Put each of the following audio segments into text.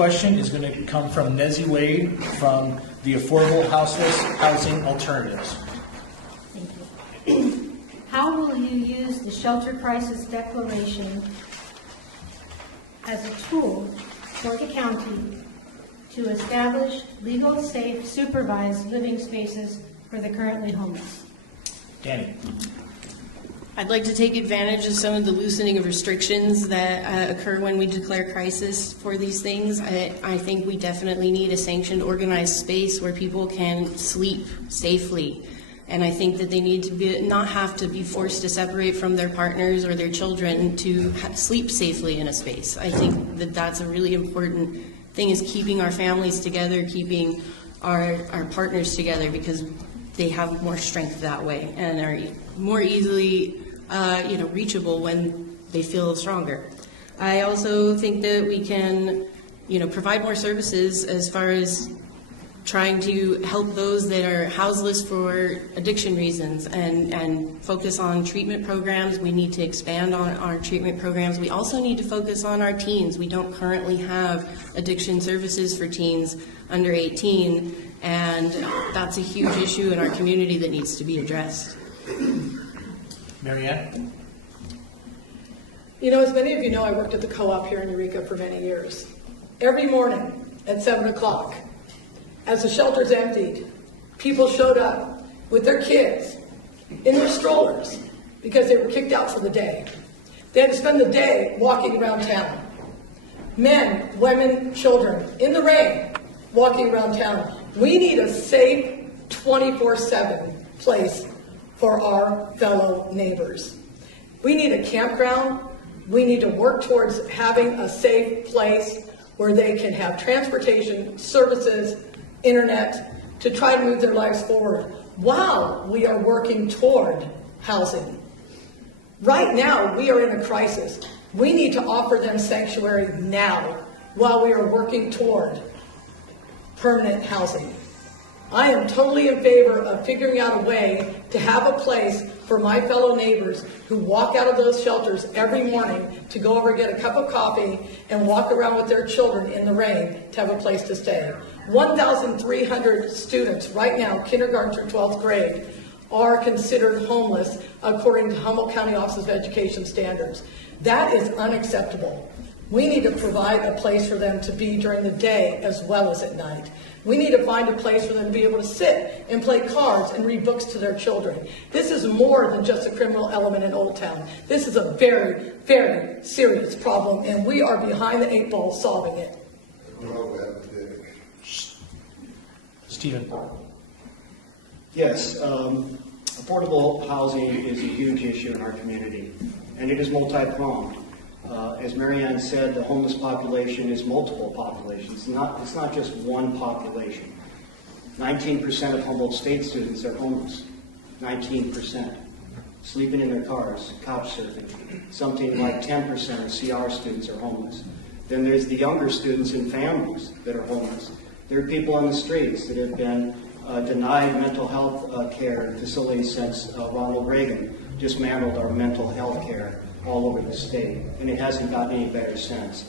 question is going to come from Nezzy Wade from the Affordable Housing Alternatives. Thank you. How will you use the shelter crisis declaration as a tool for the county to establish legal, safe, supervised living spaces for the currently homeless? Danny. I'd like to take advantage of some of the loosening of restrictions that occur when we declare crisis for these things. I think we definitely need a sanctioned, organized space where people can sleep safely. And I think that they need to not have to be forced to separate from their partners or their children to sleep safely in a space. I think that that's a really important thing, is keeping our families together, keeping our partners together, because they have more strength that way and are more easily reachable when they feel stronger. I also think that we can provide more services as far as trying to help those that are houseless for addiction reasons and focus on treatment programs. We need to expand on our treatment programs. We also need to focus on our teens. We don't currently have addiction services for teens under 18, and that's a huge issue in our community that needs to be addressed. Marianne? As many of you know, I worked at the co-op here in Eureka for many years. Every morning at 7 o'clock, as the shelters emptied, people showed up with their kids in their strollers because they were kicked out for the day. They had to spend the day walking around town. Men, women, children, in the rain, walking around town. We need a safe 24/7 place for our fellow neighbors. We need a campground. We need to work towards having a safe place where they can have transportation, services, internet, to try to move their lives forward while we are working toward housing. Right now, we are in a crisis. We need to offer them sanctuary now while we are working toward permanent housing. I am totally in favor of figuring out a way to have a place for my fellow neighbors who walk out of those shelters every morning to go over and get a cup of coffee and walk around with their children in the rain to have a place to stay. 1,300 students right now, kindergarten through 12th grade, are considered homeless according to Humboldt County Office of Education standards. That is unacceptable. We need to provide a place for them to be during the day as well as at night. We need to find a place for them to be able to sit and play cards and read books to their children. This is more than just a criminal element in Old Town. This is a very, very serious problem, and we are behind the 8 ball solving it. Stephen. Yes, affordable housing is a huge issue in our community, and it is multi-pronged. As Marianne said, the homeless population is multiple populations. It's not just one population. 19% of Humboldt State students are homeless. 19%. Sleeping in their cars, couch surfing. Something like 10% of CR students are homeless. Then there's the younger students and families that are homeless. There are people on the streets that have been denied mental health care facilities since Ronald Reagan dismantled our mental health care all over the state, and it hasn't gotten any better since.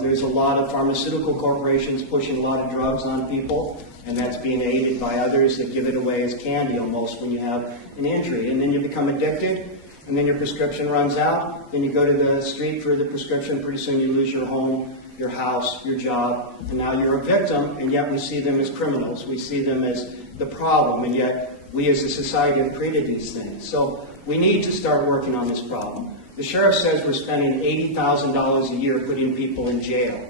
There's a lot of pharmaceutical corporations pushing a lot of drugs on people, and that's being aided by others that give it away as candy almost when you have an injury. And then you become addicted, and then your prescription runs out, then you go to the street for the prescription, pretty soon you lose your home, your house, your job, and now you're a victim, and yet we see them as criminals. We see them as the problem, and yet we as a society have created these things. So we need to start working on this problem. The sheriff says we're spending $80,000 a year putting people in jail.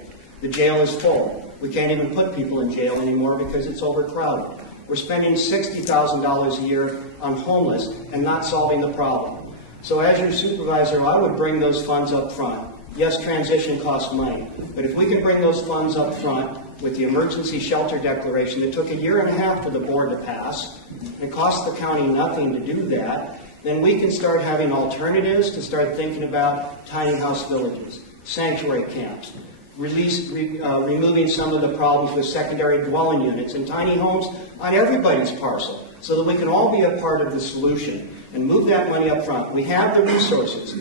The jail is full. We can't even put people in jail anymore because it's overcrowded. We're spending $60,000 a year on homeless and not solving the problem. So as your supervisor, I would bring those funds up front. Yes, transition costs money, but if we can bring those funds up front with the emergency shelter declaration that took 1.5 years for the board to pass, it cost the county nothing to do that, then we can start having alternatives to start thinking about tiny house villages, sanctuary camps, removing some of the problems with secondary dwelling units and tiny homes on everybody's parcel so that we can all be a part of the solution and move that money up front. We have the resources.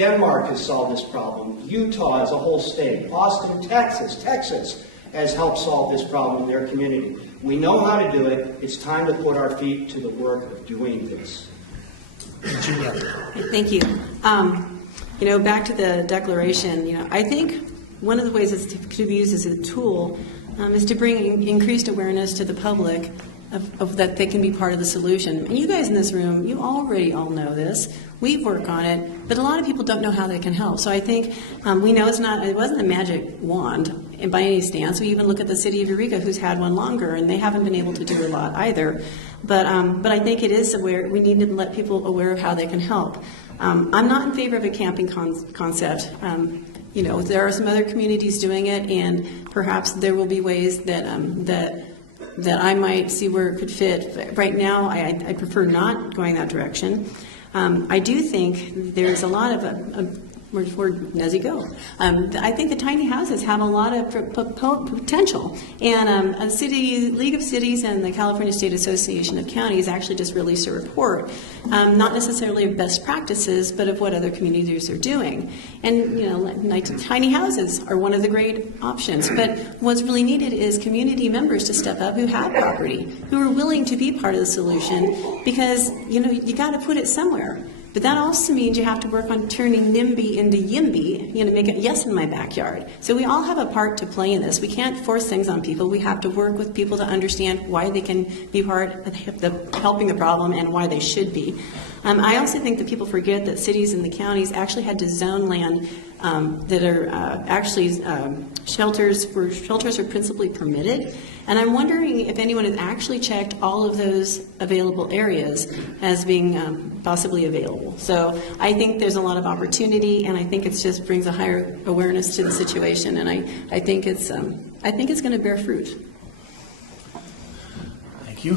Denmark has solved this problem. Utah as a whole state. Austin, Texas has helped solve this problem in their community. We know how to do it. It's time to put our feet to the work of doing this. Virginia. Thank you. Back to the declaration, I think one of the ways it could be used as a tool is to bring increased awareness to the public of that they can be part of the solution. And you guys in this room, you already all know this. We work on it, but a lot of people don't know how they can help. So I think we know it wasn't a magic wand by any stance. We even look at the city of Eureka, who's had one longer, and they haven't been able to do a lot either. But I think it is aware. We need to let people aware of how they can help. I'm not in favor of a camping concept. There are some other communities doing it, and perhaps there will be ways that I might see where it could fit. Right now, I prefer not going that direction. I do think there's a lot of where'd Nezzy go? I think the tiny houses have a lot of potential. And League of Cities and the California State Association of Counties actually just released a report, not necessarily of best practices, but of what other communities are doing. And, tiny houses are one of the great options. But what's really needed is community members to step up who have property, who are willing to be part of the solution, because, you got to put it somewhere. But that also means you have to work on turning NIMBY into YIMBY, make it yes in my backyard. So we all have a part to play in this. We can't force things on people. We have to work with people to understand why they can be part of helping the problem and why they should be. I also think that people forget that cities and the counties actually had to zone land that are actually shelters where shelters are principally permitted. And I'm wondering if anyone has actually checked all of those available areas as being possibly available. So I think there's a lot of opportunity, and I think it just brings a higher awareness to the situation, and I think it's going to bear fruit. Thank you.